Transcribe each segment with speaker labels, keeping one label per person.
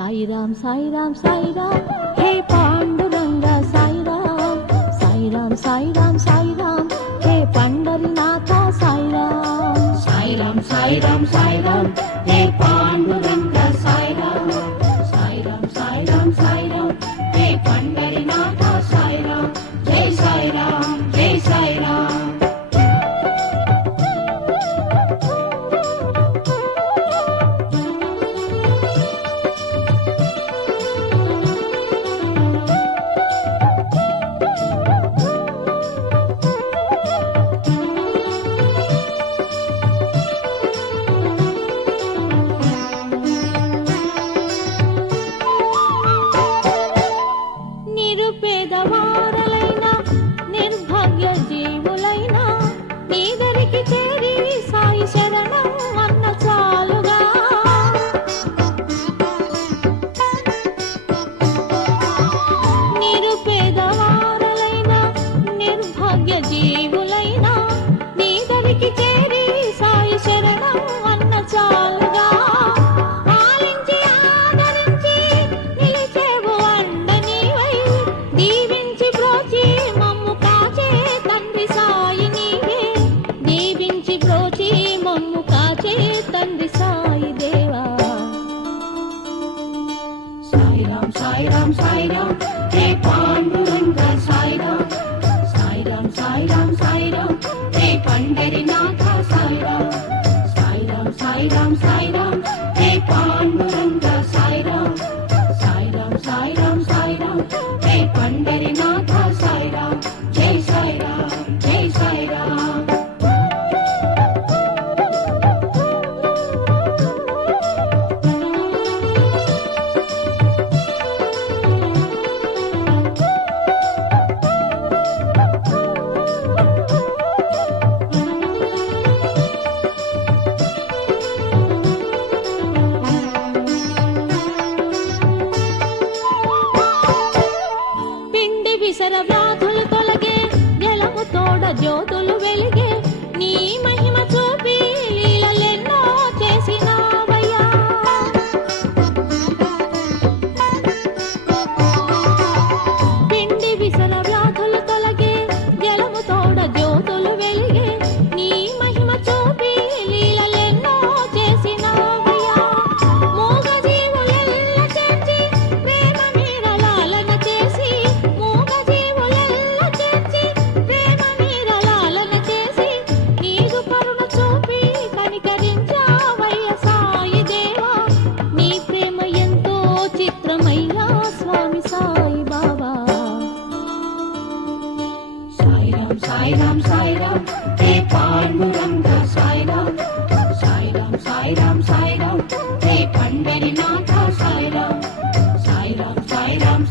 Speaker 1: சாய்ராம் சாய்ராம் சாய்ராம். ஹே பாண்டுரங்கா சாய்ராம். சாய்ராம் சாய்ராம் சாய்ராம். ஹே பண்டரிநாதா சாய்ராம்.
Speaker 2: சாய்ராம் சாய்ராம் சாய்ராம். ஹே பாண்டுரங்கா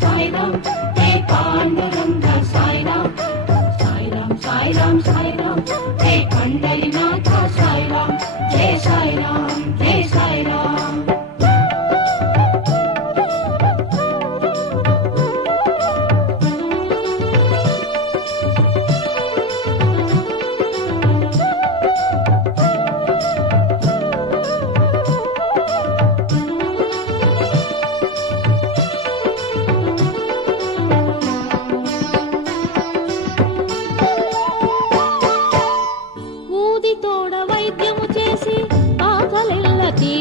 Speaker 2: ஆயுதம் ஏ பாண்டு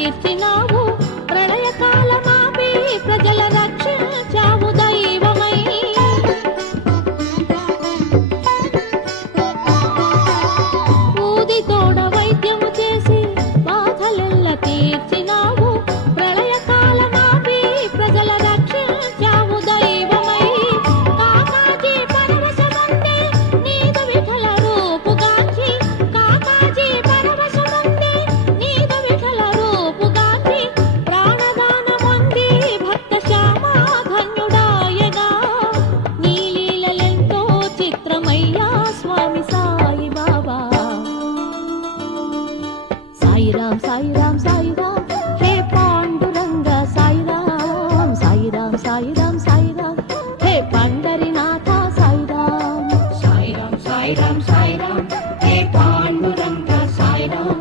Speaker 1: ಮೆಚ್ಚಿನ
Speaker 2: సాయిరాం సాయిరాం రే పాండురంగ సాయిరాం.